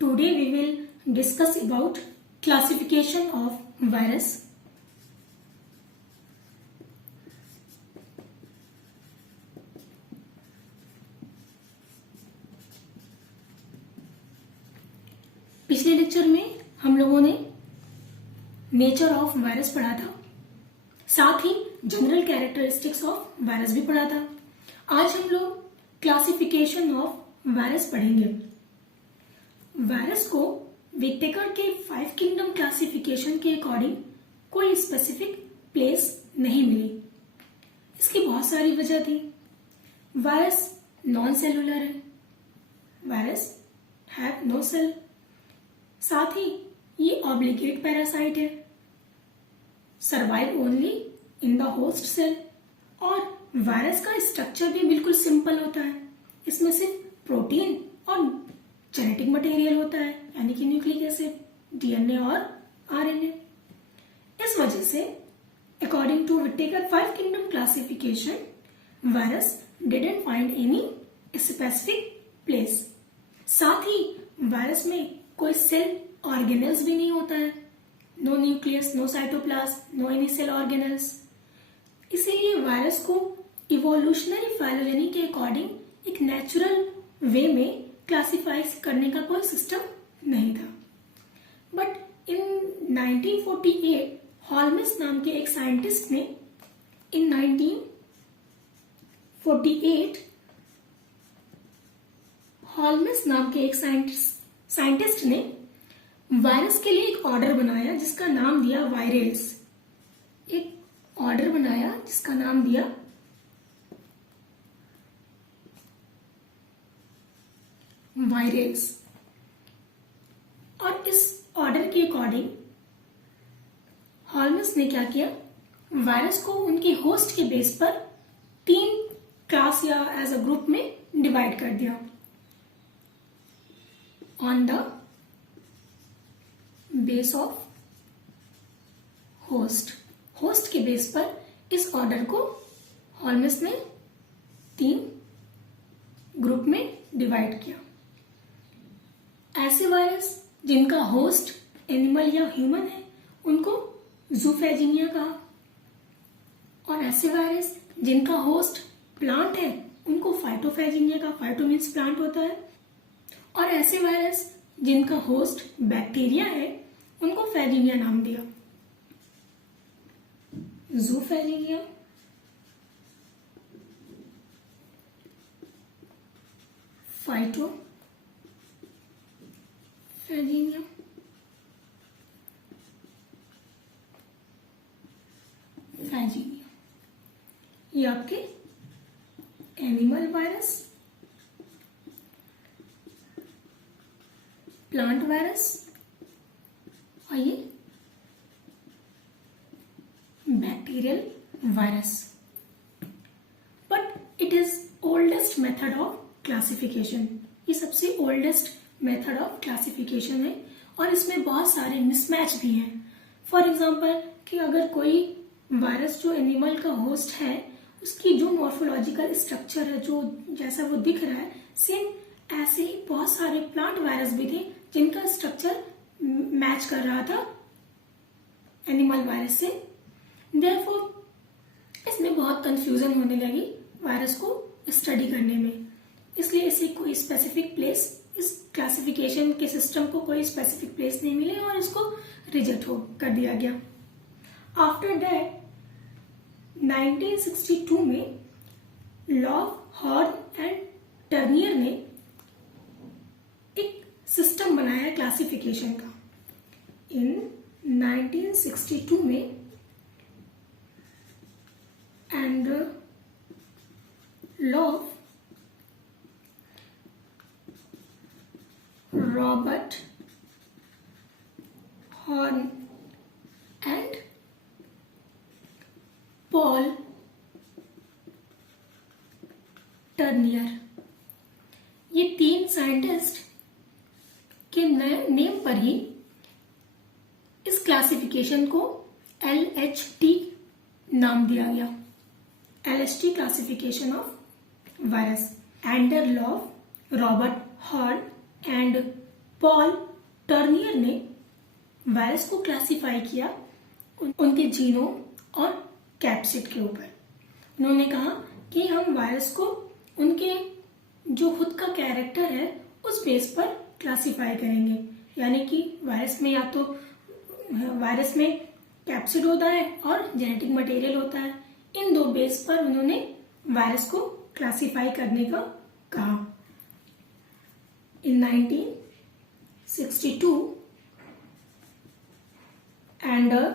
Today we will discuss about classification of virus. पिछले lecture में हम लोगों ने नेचर ऑफ वायरस पढ़ा था, साथ ही जनरल कैरेक्टरिस्टिक्स ऑफ वायरस भी पढ़ा था। आज हम लोग क्लासिफिकेशन ऑफ वायरस पढ़ेंगे। वायरस को विटेकर के 5 किंगडम क्लासिफिकेशन के अकॉर्डिंग कोई स्पेसिफिक प्लेस नहीं मिली। इसकी बहुत सारी वजह थी। वायरस नॉन सेलुलर है, वायरस हैव नो सेल, साथ ही ये ऑब्लिगेट पैरासाइट है, survive only in the host cell, और वायरस का स्ट्रक्चर भी बिल्कुल सिंपल होता है। इसमें सिर्फ प्रोटीन और जेनेटिक मटेरियल होता है, यानी कि न्यूक्लिक एसिड, डीएनए और आरएनए। इस वजह से according to Whittaker 5 kingdom classification, virus didn't find any specific place. साथ ही वायरस में कोई सेल ऑर्गेनल्स भी नहीं होता है, no nucleus, no cytoplasm, no any cell organelles. इसीलिए वायरस को इवोल्यूशनरी फाइलोजेनी के अकॉर्डिंग एक नेचुरल वे में क्लासिफाई करने का कोई सिस्टम नहीं था। बट इन 1948 हॉलमिस नाम के एक साइंटिस्ट ने इन 1948 हॉलमिस नाम के एक साइंटिस्ट ने वायरस के लिए एक ऑर्डर बनाया जिसका नाम दिया वायरेल्स। एक ऑर्डर बनाया जिसका नाम दिया वायरेल्स, और इस ऑर्डर के अकॉर्डिंग हॉलमिस ने क्या किया, वायरस को उनके होस्ट के बेस पर 3 क्लास या एज अ ग्रुप में डिवाइड कर दिया। On the base of host के बेस पर इस ऑर्डर को हॉलमिस ने 3 ग्रुप में डिवाइड किया। ऐसे वायरस जिनका होस्ट एनिमल या ह्यूमन है उनको ज़ूफेजिनिया कहा, और ऐसे वायरस जिनका होस्ट प्लांट है उनको फाइटोफेजिनिया कहा। फाइटो मीन्स प्लांट होता है। और ऐसे वायरस जिनका होस्ट बैक्टीरिया है उनको फेजिनिया नाम दिया, ज़ूफेजिनिया, फाइटोफेजिनिया, फेजिनिया। ये आपके एनिमल वायरस, प्लांट वायरस, और ये bacterial virus. But it is oldest method of classification. ये सबसे ओल्डेस्ट मेथड ऑफ क्लासिफिकेशन है, और इसमें बहुत सारे मिसमैच भी हैं। फॉर एग्जाम्पल कि अगर कोई वायरस जो एनिमल का होस्ट है उसकी जो मॉर्फोलॉजिकल स्ट्रक्चर है, जो जैसा वो दिख रहा है, सेम ऐसे ही बहुत सारे प्लांट वायरस भी थे जिनका स्ट्रक्चर मैच कर रहा था एनिमल वायरस से। देयरफॉर इसमें बहुत कंफ्यूजन होने लगी वायरस को स्टडी करने में। इसलिए इसे कोई स्पेसिफिक प्लेस, इस क्लासिफिकेशन के सिस्टम को कोई स्पेसिफिक प्लेस नहीं मिले और इसको रिजेक्ट कर दिया गया। आफ्टर दैट 1962 में लॉव, हॉर्न एंड टर्नियर ने एक सिस्टम बनाया क्लासिफिकेशन का। इन 1962 में Andre Lwoff, Robert, Horne and Paul Tournier, ये 3 साइंटिस्ट के नेम पर ही इस क्लासिफिकेशन को LHT नाम दिया गया। LHT classification of virus. Andre Lwoff, Robert Horne and Paul Tournier ने वायरस को क्लासिफाई किया उनके जीनोम और कैप्सिड के ऊपर। उन्होंने कहा कि हम वायरस को उनके जो खुद का कैरेक्टर है उस बेस पर क्लासिफाई करेंगे, यानी कि वायरस में या तो वायरस में कैप्सिड होता है और जेनेटिक मटेरियल होता है। इन दो बेस पर उन्होंने वायरस को क्लासिफाई करने का कहा। In 1962 Andre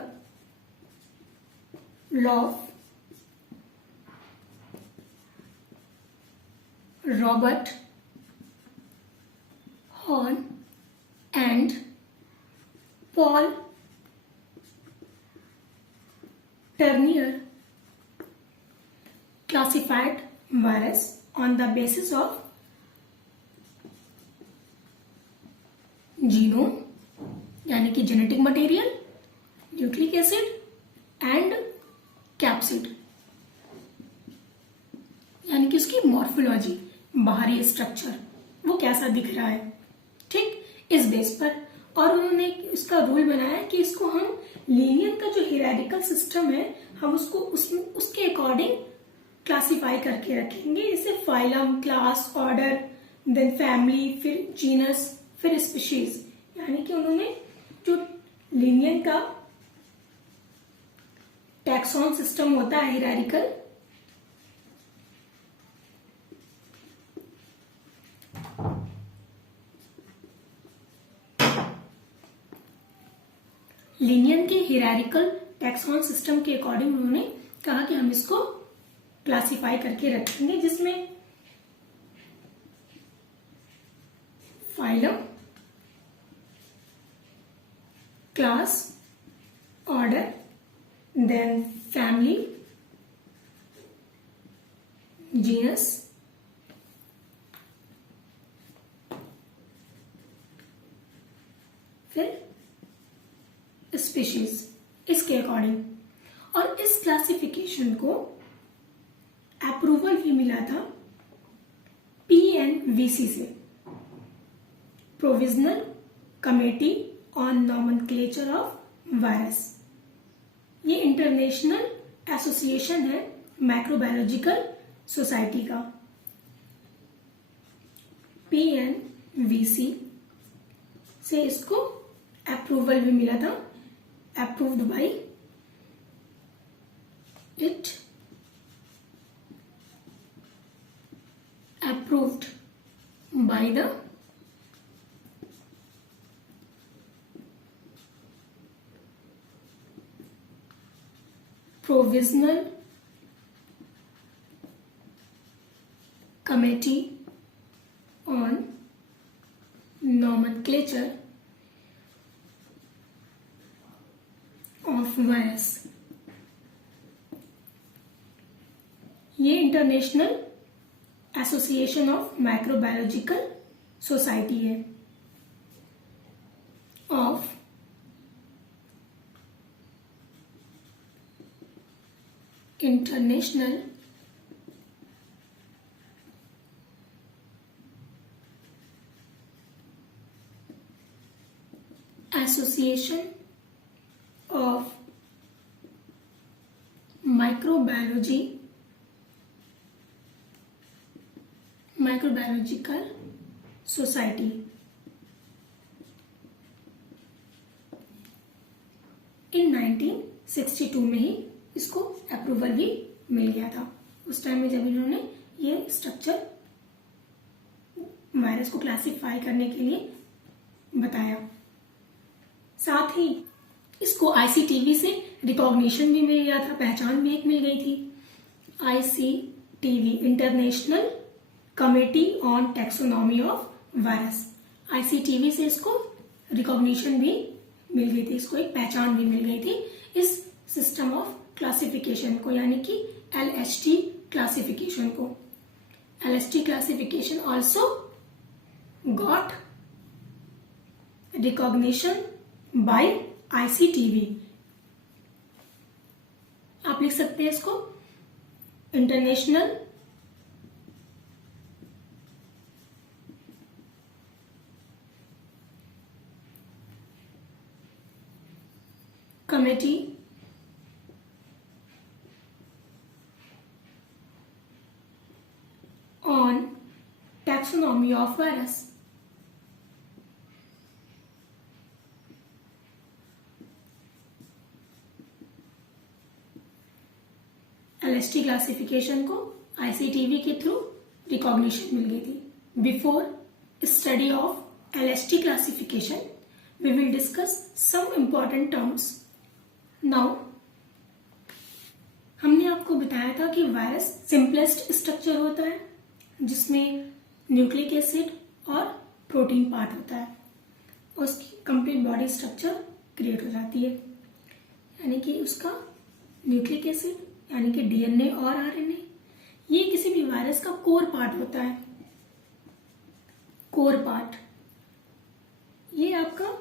Lwoff, Robert Horne and Paul Tournier classified virus on the basis of genome यानी कि genetic material, nucleic acid and capsid यानी कि उसकी मॉर्फोलॉजी, बाहरी स्ट्रक्चर वो कैसा दिख रहा है, ठीक, इस बेस पर। और उन्होंने इसका रूल बनाया कि इसको हम लीनियर का जो हियरार्किकल सिस्टम है हम उसको उसके अकॉर्डिंग क्लासिफाई करके रखेंगे, जैसे phylum, class, order, then family, फिर जीनस, फिर स्पीशीज। यानी कि उन्होंने जो लीनियर का टैक्सॉन सिस्टम होता है हियरार्किकल, लीनियर के हियरार्किकल टैक्सॉन सिस्टम के अकॉर्डिंग उन्होंने कहा कि हम इसको क्लासिफाई करके रखेंगे, जिसमें phylum, class, order, then family, genus, फिर स्पीशीज, इसके अकॉर्डिंग। और इस क्लासिफिकेशन को अप्रूवल भी मिला था PNVC से, provisional committee on nomenclature of virus. ये इंटरनेशनल एसोसिएशन है माइक्रोबायोलॉजिकल सोसाइटी का। PNVC से इसको अप्रूवल भी मिला था, approved by it, approved by the provisional committee on nomenclature of virus। ये international association of microbiological society है of international association of microbiological society. In 1962 में ही इसको अप्रूवल भी मिल गया था, उस टाइम में जब इन्होंने ये स्ट्रक्चर वायरस को क्लासिफाई करने के लिए बताया। साथ ही इसको ICTV से रिकॉग्निशन भी मिल गया था, पहचान भी एक मिल गई थी। ICTV, international committee on taxonomy of virus, ICTV से इसको रिकॉग्निशन भी मिल गई थी, इसको एक पहचान भी मिल गई थी इस सिस्टम ऑफ क्लासिफिकेशन को, यानी कि LST क्लासिफिकेशन को। LST classification also got recognition by ICTV। आप लिख सकते हैं इसको international committee on taxonomy of virus. LST classification को ICTV के थ्रू रिकॉग्निशन मिल गई थी. Before study of LST classification we will discuss some important terms. Now हमने आपको बताया था कि वायरस सिंपलेस्ट स्ट्रक्चर होता है जिसमें न्यूक्लिक एसिड और प्रोटीन पार्ट होता है. उसकी कंप्लीट बॉडी स्ट्रक्चर क्रिएट हो जाती है, यानी कि उसका न्यूक्लिक एसिड यानी कि डीएनए और आरएनए ये किसी भी वायरस का कोर पार्ट होता है. कोर पार्ट ये आपका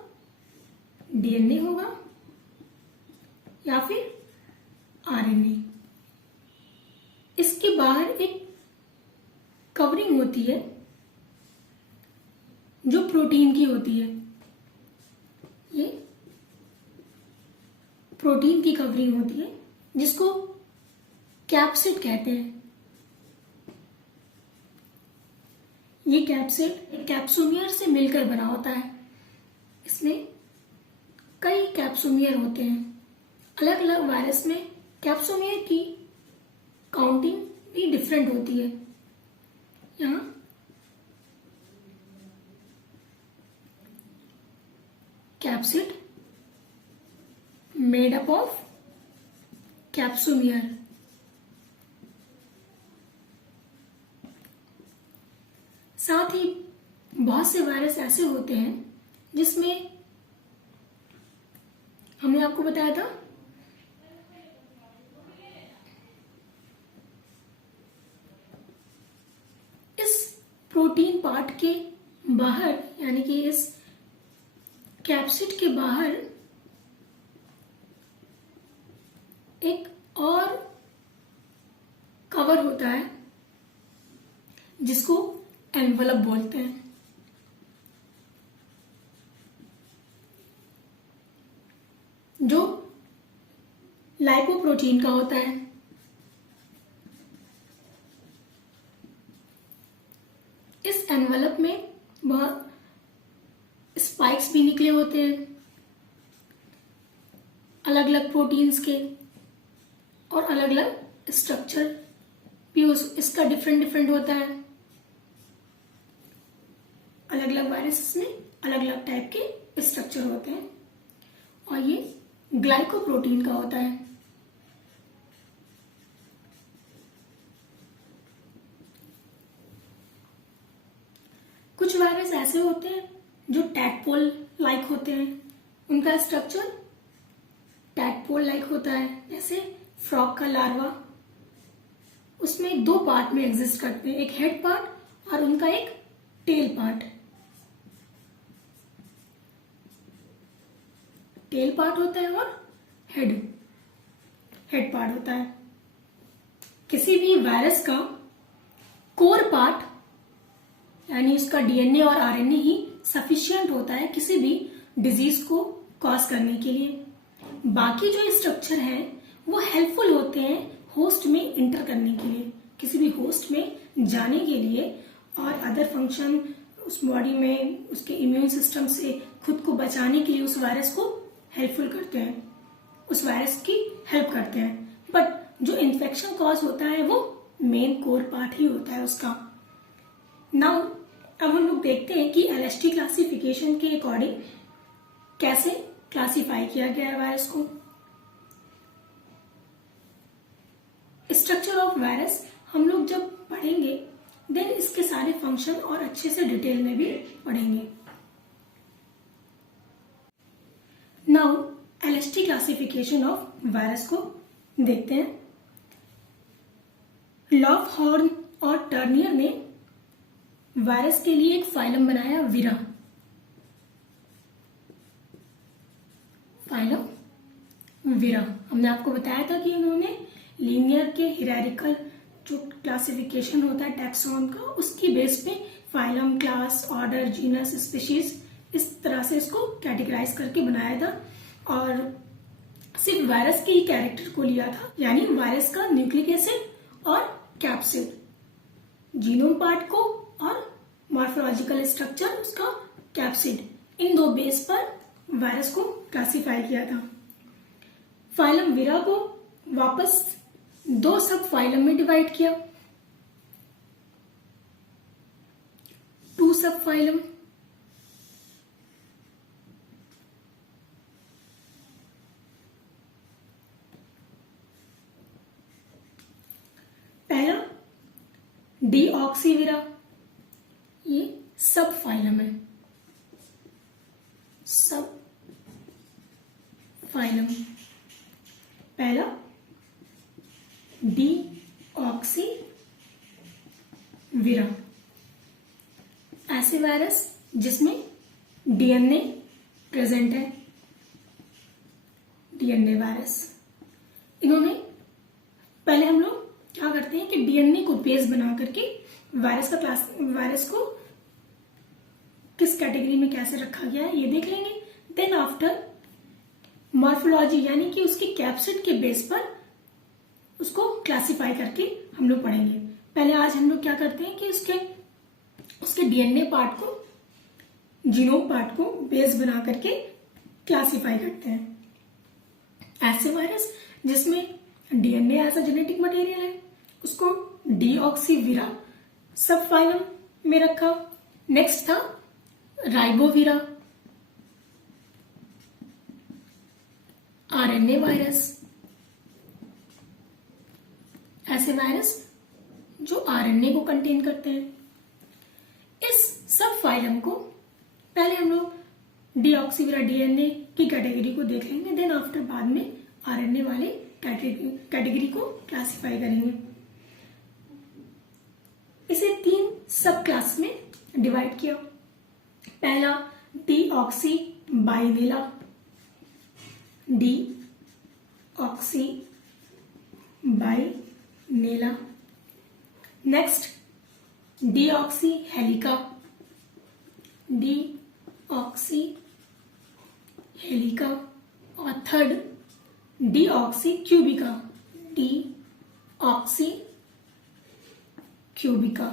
डीएनए होगा या फिर आरएनए. इसके बाहर एक कवरिंग होती है जो प्रोटीन की होती है. ये प्रोटीन की कवरिंग होती है जिसको कैप्सिड कहते हैं. ये कैप्सिड कैप्सोमियर से मिलकर बना होता है. इसमें कई कैप्सोमियर होते हैं. अलग अलग वायरस में कैप्सोमियर की काउंटिंग भी डिफरेंट होती है. यहाँ capsid made up of capsomere. साथ ही बहुत से वायरस ऐसे होते हैं जिसमें हमने आपको बताया था इस प्रोटीन पार्ट के बाहर यानी कि इस कैप्सिड के बाहर एक और कवर होता है जिसको एनवलप बोलते हैं. जो लाइपोप्रोटीन का होता है. इस एनवलप में बहुत स्पाइक्स भी निकले होते हैं अलग अलग प्रोटीन्स के और अलग अलग स्ट्रक्चर भी इसका डिफरेंट होता है. अलग अलग वायरस में अलग अलग टाइप के स्ट्रक्चर होते हैं और ये ग्लाइकोप्रोटीन का होता है. कुछ वायरस ऐसे होते हैं जो टैडपोल लाइक होते हैं. उनका स्ट्रक्चर टैडपोल लाइक होता है. जैसे फ्रॉग का लार्वा, उसमें दो पार्ट में एग्जिस्ट करते हैं, एक हेड पार्ट और उनका एक टेल पार्ट. टेल पार्ट होता है और हेड पार्ट होता है. किसी भी वायरस का कोर पार्ट यानी उसका डीएनए और आरएनए ही सफिशिएंट होता है किसी भी डिजीज को कॉज करने के लिए. बाकी जो स्ट्रक्चर है वो हेल्पफुल होते हैं होस्ट में इंटर करने के लिए, किसी भी होस्ट में जाने के लिए और अदर फंक्शन उस बॉडी में उसके इम्यून सिस्टम से खुद को बचाने के लिए उस वायरस को हेल्पफुल करते हैं, उस वायरस की हेल्प करते हैं. बट जो इन्फेक्शन कॉज होता है वो मेन कोर पार्ट ही होता है उसका. नाउ अब हम लोग देखते हैं कि एलएसटी क्लासिफिकेशन के अकॉर्डिंग कैसे क्लासिफाई किया गया है वायरस को. स्ट्रक्चर ऑफ वायरस हम लोग जब पढ़ेंगे देन इसके सारे फंक्शन और अच्छे से डिटेल में भी पढ़ेंगे. Now LST classification of virus को देखते हैं. लॉफ हॉर्न और टर्नियर ने वायरस के लिए एक फाइलम बनाया, विरा. फाइलम विरा. हमने आपको बताया था कि उन्होंने लीनियर के हिरारिकल जो क्लासिफिकेशन होता है टैक्सॉन का, उसकी बेस पे phylum, class, order, genus, species इस तरह से इसको कैटेगराइज करके बनाया था. और सिर्फ वायरस के ही कैरेक्टर को लिया था, यानी वायरस का न्यूक्लिक एसिड और कैप्सिड, जीनोम पार्ट को और मॉर्फोलॉजिकल स्ट्रक्चर उसका कैप्सिड, इन दो बेस पर वायरस को क्लासिफाई किया था। फाइलम वीरा को वापस दो सब फाइलम में डिवाइड किया, टू सब फाइलम। पहला डीऑक्सीवीरा, ये सब फाइलम है, सब फाइलम। पहला डीऑक्सीवीरा, ऐसे वायरस जिसमें डीएनए प्रेजेंट है, डीएनए वायरस। इन्होंने पहले हम लोग क्या करते हैं कि डीएनए को बेस बना करके वायरस को किस कैटेगरी में कैसे रखा गया है ये देख लेंगे। देन आफ्टर मॉर्फोलॉजी, यानी कि उसके कैप्सिड के बेस पर उसको क्लासिफाई करके हम लोग पढ़ेंगे। पहले आज हम लोग क्या करते हैं कि उसके डीएनए पार्ट को, जीनोम पार्ट को बेस बना करके क्लासिफाई करते हैं। ऐसे वायरस जिसमें DNA as a genetic material है, उसको डीऑक्सीवीरा सब फाइलम में रखा। नेक्स्ट था राइबोवीरा, आरएनए वायरस, ऐसे वायरस जो आरएनए को कंटेन करते हैं। इस सब फाइलम को पहले हम लोग डीऑक्सीवीरा डीएनए की कैटेगरी को देख लेंगे, देन आफ्टर बाद में आरएनए वाले कैटेगरी को क्लासिफाई करेंगे। इसे तीन सब क्लास में डिवाइड किया। पहला Deoxybinala, Deoxybinala. Next Deoxyhelica, Deoxyhelica. और third Deoxycubica, Deoxycubica.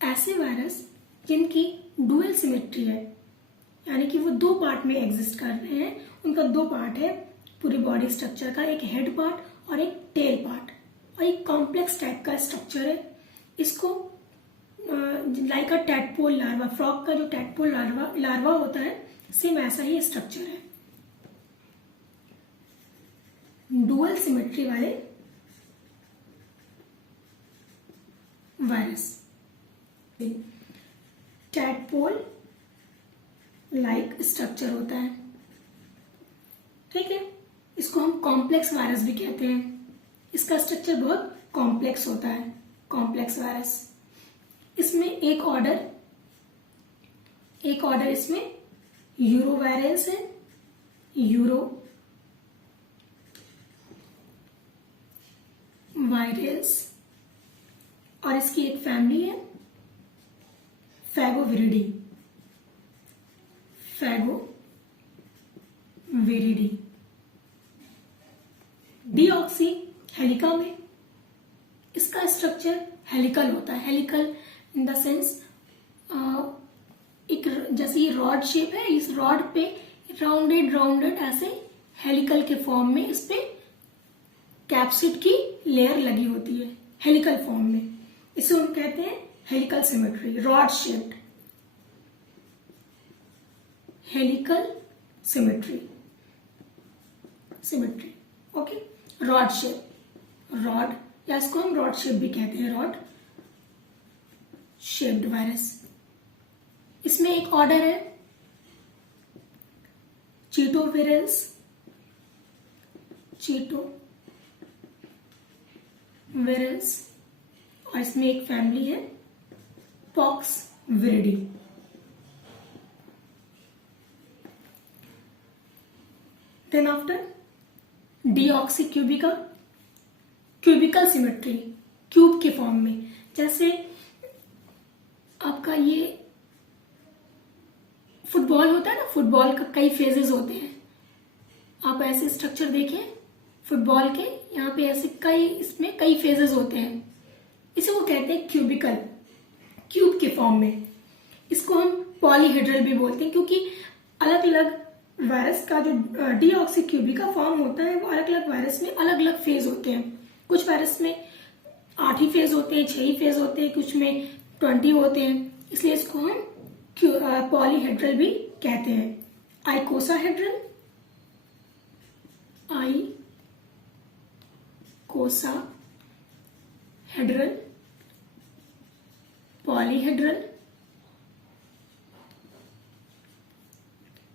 ऐसे वायरस जिनकी डुअल सिमेट्री है, यानी कि वो दो पार्ट में एग्जिस्ट कर रहे हैं। उनका दो पार्ट है पूरी बॉडी स्ट्रक्चर का, एक हेड पार्ट और एक टेल पार्ट, और एक कॉम्प्लेक्स टाइप का स्ट्रक्चर है। इसको लाइक अ टैडपोल लार्वा, फ्रॉग का जो टैडपोल लार्वा होता है, सेम ऐसा ही स्ट्रक्चर है। डुअल सिमेट्री वाले वायरस, टैडपोल लाइक स्ट्रक्चर होता है, ठीक है। इसको हम कॉम्प्लेक्स वायरस भी कहते हैं। इसका स्ट्रक्चर बहुत कॉम्प्लेक्स होता है, कॉम्प्लेक्स वायरस। इसमें एक ऑर्डर इसमें यूरोवायरस है, यूरोवायरस। और इसकी एक फैमिली है फैगोविरिडी, फैगोविरिडी। डीऑक्सी हेलिका में इसका स्ट्रक्चर हेलिकल होता है। हेलिकल इन द सेंस एक जैसे ये रॉड शेप है, इस रॉड पे राउंडेड ऐसे हेलिकल के फॉर्म में इस पे कैप्सिड की लेयर लगी होती है, हेलिकल फॉर्म में। इसे हम कहते हैं helical symmetry, rod shaped helical symmetry, okay. Rod shape, rod, या इसको हम रॉड शेप भी कहते हैं, रॉड शेप्ड वायरस। इसमें एक ऑर्डर है चीटोविरल्स, और इसमें एक फैमिली है Poxviridae. Then after Deoxycubica, cubical symmetry, cube के फॉर्म में। जैसे आपका ये फुटबॉल होता है ना, फुटबॉल का कई फेजेस होते हैं। आप ऐसे स्ट्रक्चर देखें फुटबॉल के, यहाँ पे ऐसे कई, इसमें कई फेजेस होते हैं। इसे वो कहते हैं क्यूबिकल, क्यूब के फॉर्म में। इसको हम पॉलीहेड्रल भी बोलते हैं, क्योंकि अलग अलग वायरस का जो डीऑक्सीक्यूबी का फॉर्म होता है वो अलग अलग वायरस में अलग अलग फेज होते हैं। कुछ वायरस में 8 ही फेज होते हैं, 6 ही फेज होते हैं, कुछ में 20 होते हैं, इसलिए इसको हम पॉलीहेड्रल भी कहते हैं। आइकोसाहेड्रल, आइकोसाहेड्रल, पॉलीहेड्रल,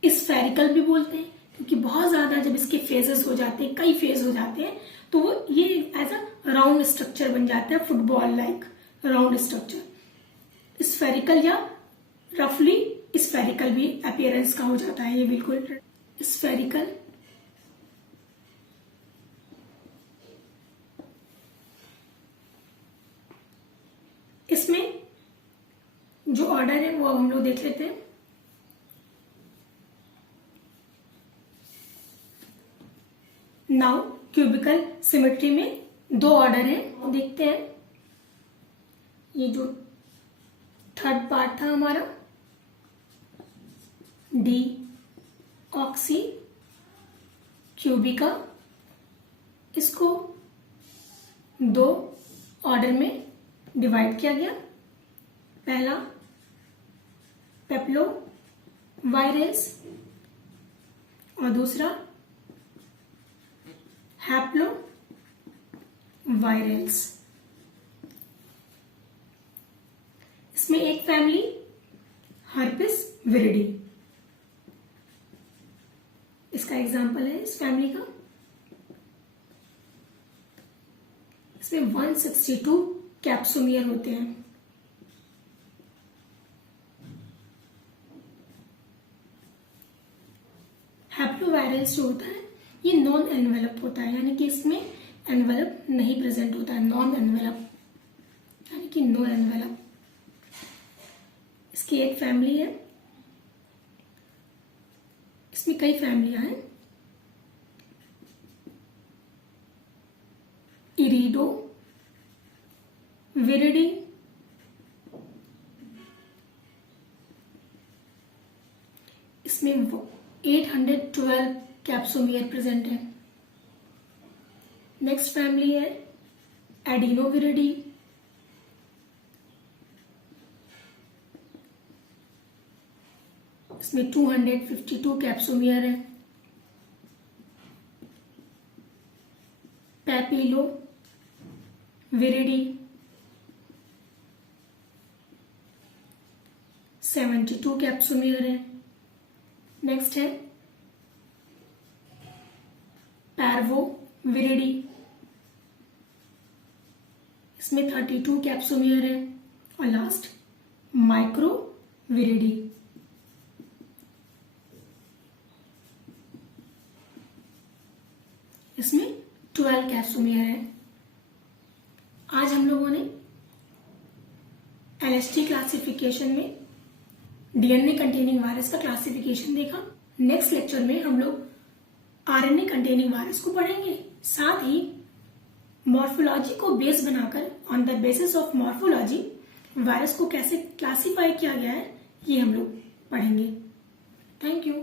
स्फेरिकल भी बोलते हैं, क्योंकि बहुत ज्यादा जब इसके फेजेस हो जाते हैं, कई फेज हो जाते हैं, तो वो ये एज अ राउंड स्ट्रक्चर बन जाता है, football like round structure. Spherical या रफली स्फेरिकल भी अपीयरेंस का हो जाता है ये, बिल्कुल स्फेरिकल। इसमें जो ऑर्डर है वो अब हम लोग देख लेते हैं। नाउ क्यूबिकल सिमेट्री में 2 ऑर्डर हैं, देखते हैं। ये जो थर्ड पार्ट था हमारा, डी ऑक्सी क्यूबिका, इसको 2 ऑर्डर में डिवाइड किया गया। पहला पेप्लो वायरस और दूसरा हैप्लो वायरस। इसमें एक फैमिली हर्पिस विरिडी, इसका एग्जाम्पल है इस फैमिली का। इसमें 162 कैप्सोमियर होते हैं। हैप्लोवायरस जो होता है ये नॉन एनवेलप होता है, यानी कि इसमें एनवेलप नहीं प्रेजेंट होता है, नॉन एनवेलप यानी कि नो एनवेलप। इसकी एक फैमिली है, इसमें कई फैमिलियां हैं। इरिडो विरिडी, इसमें 812 कैप्सोमियर प्रेजेंट है। नेक्स्ट फैमिली है एडिनोविरिडी, इसमें 252 कैप्सोमियर है। पैपिलो विरिडी 72 कैप्सोमियर है। नेक्स्ट है पैरवो विरिडी, इसमें 32 कैप्सोमियर है। और लास्ट माइक्रो विरिडी, इसमें 12 कैप्सोमियर है। आज हम लोगों ने एलएसटी क्लासिफिकेशन में डीएनए कंटेनिंग वायरस का क्लासिफिकेशन देखा। नेक्स्ट लेक्चर में हम लोग आरएनए कंटेनिंग वायरस को पढ़ेंगे, साथ ही मॉर्फोलॉजी को बेस बनाकर on the basis of morphology virus को कैसे क्लासिफाई किया गया है ये हम लोग पढ़ेंगे। Thank you.